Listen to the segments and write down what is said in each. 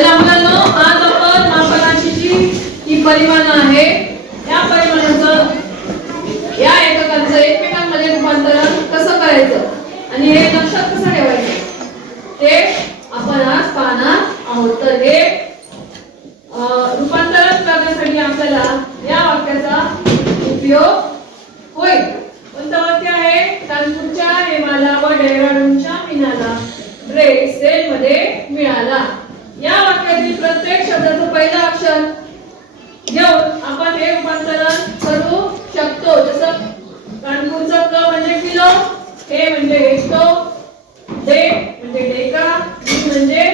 तर मुलांनो आज आपण मापनाची जी ही परिमाण आहे या परिमाणाचं या एककांचं एकमेकांमध्ये रूपांतरण कसं करायचं? आणि हे लक्षात कसं ठेवायचं? ते आपण आज पाहणार आहोत. तर हे रूपांतरण करण्यासाठी आपल्याला या वाक्याचा उपयोग होईल. कोणतं वाक्य आहे? कानपूरच्या हेमाला व डेहराडूनच्या मीनाला. ड्रेस सेल मध्ये मिळाला. प्रत्येक शब्दाचं पहिलं अक्षर घेऊन आपण हे रूपांतरण करू शकतो. जसं कानपूरचं क म्हणजे किलो हे म्हणजे हेक्टो दे म्हणजे डेका डी म्हणजे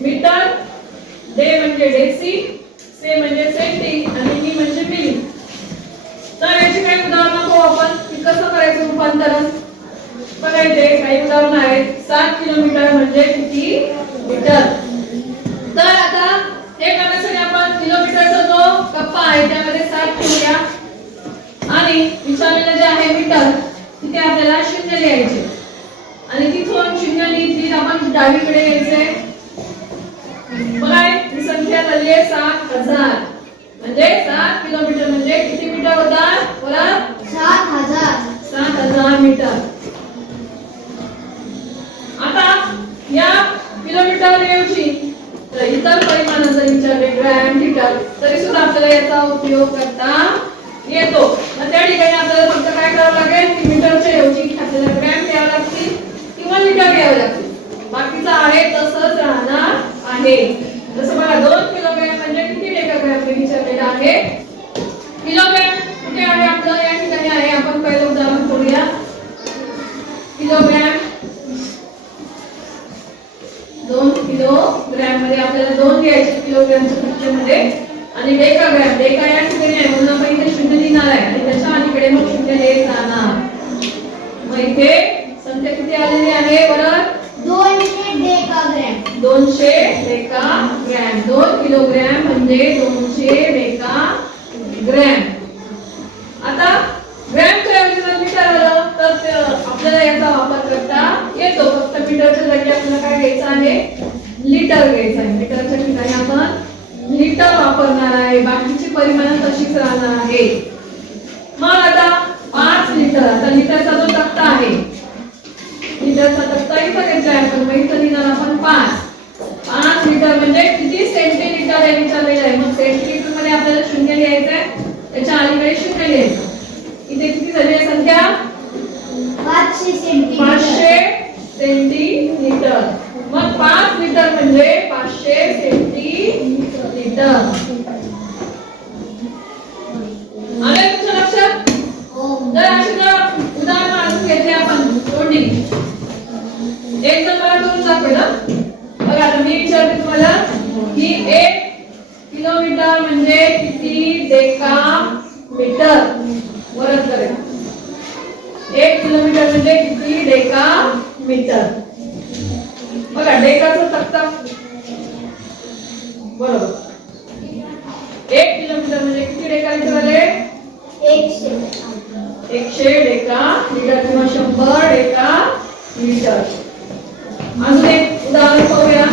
मीटर डे म्हणजे डेसी से म्हणजे सेंटी आणि मी म्हणजे मिली. तर याची काही उदाहरणं पाहू आपण. की कसं करायचं रूपांतरण? बघायचे काही उदाहरणं आहेत. सात किलोमीटर म्हणजे किती? मीटर. तर आता हे करण्यासाठी आपण किलोमीटरचा जो कप्पा आहे त्यामध्ये सात ठेवूया. आणि विचारलेलं जे आहे मीटर तिथे आपल्याला शून्य लिहायचे. आणि तिथून शून्य लिहित आपण डावीकडे यायचे. ही संख्या झाली आहे सात हजार. म्हणजे सात किलोमीटर म्हणजे किती मीटर होतात? परत सात हजार. सात हजार मीटर आता या किलोमीटर ऐवजी तर इतर परिमाणाचा विचार विचारले ग्रॅम मीटर तरी सुद्धा आपल्याला याचा उपयोग करता येतो. मग त्या ठिकाणी आपल्याला फक्त काय करावं लागेल? मीटरच्या ऐवजी आपल्याला ग्रॅम घ्यावं लागतील किंवा लिटर घ्यावे लागतील बाकीचं आहे तसंच राहणार आहे जसं बघा दोन किलोग्रॅम म्हणजे किती डेकाग्रॅम हे विचारलेलं आहे किलोग्रॅम कुठे आहे आपलं या ठिकाणी आहे आपण पहिलं उदाहरण करूया किलोग्रॅम दोन किलो ग्रॅममध्ये आपल्याला दोन घ्यायचे किलोग्रॅमच्या संख्येमध्ये आणि ग्रॅम डेका या ठिकाणी आहे म्हणून आपण इथे शून्य लिहिणार आहे. आणि त्याच्या अलीकडे मग शून्य हे जाणार. मग इथे संख्या किती आलेली आहे? परत दोनशे डेकाग्रॅम. दोनशे डेका ग्रॅम दोन किलोग्रॅम म्हणजे दोनशे डेका ग्रॅम आता ग्रॅमच्या ऐवजी जर मीटर आलं तर आपल्याला याचा वापर करता येतो. फक्त मीटरच्या जागी आपल्याला काय घ्यायचं आहे? लिटर घ्यायचं आहे. मीटरच्या ठिकाणी आपण लिटर वापरणार आहे बाकीची परिमाण तशीच राहणार आहे. मग आता पाच लिटर आता लिटरचा जो तक्ता आहे लिटरचा तक्ता इथं घ्यायचा आहे पण मग इथं लिहिणार आपण पाच. पाच लिटर म्हणजे किती सेंटीलिटर आहे विचारलेलं आहे. मग सेंटीलिटरमध्ये आपल्याला शून्य लिहायचं आहे त्याच्या अलीकडे शून्य लिहायचं इथे किती झाली आहे संख्या पाचशे सेंटीमीटर पाचशे सेंटीमीटर मग पाच लिटर म्हणजे पाचशे सेंटीमीटर आलं तुमच्या लक्षात हो जर अशी जर उदाहरण अजून घेतले आपण तोंडी एक जण मला करून दाखवेल हं? बघा आता मी विचारते तुम्हाला की एक किलोमीटर म्हणजे किती डेका मीटर वरच करेल एक किलोमीटर म्हणजे किती डेका मीटर बघा डेकाचा तक्ता. बरोबर. एक किलोमीटर म्हणजे किती डेका मीटर आले एकशे डेका लीटर किंवा शंभर डेका लीटर अजून एक उदाहरण पाहूया.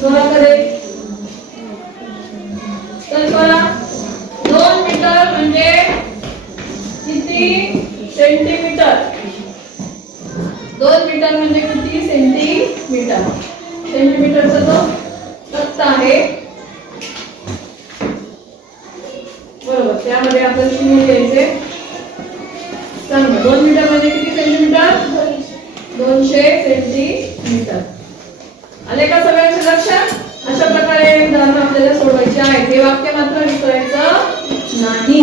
सोळाकडे तर दोन मीटर म्हणजे किती सेंटीमीटर? दोन मीटर म्हणजे किती सेंटीमीटर? सेंटीमीटरचा जो तक्ता आहे. मध्ये आपण शून्य घ्यायचे. सांगा दोन मीटर म्हणजे किती सेंटीमीटर दोनशे सेंटीमीटर आले का सगळ्यांच्या लक्षात अशा प्रकारे उदाहरणं आपल्याला सोडवायचे आहेत. हे वाक्य मात्र विसरायचं नाही.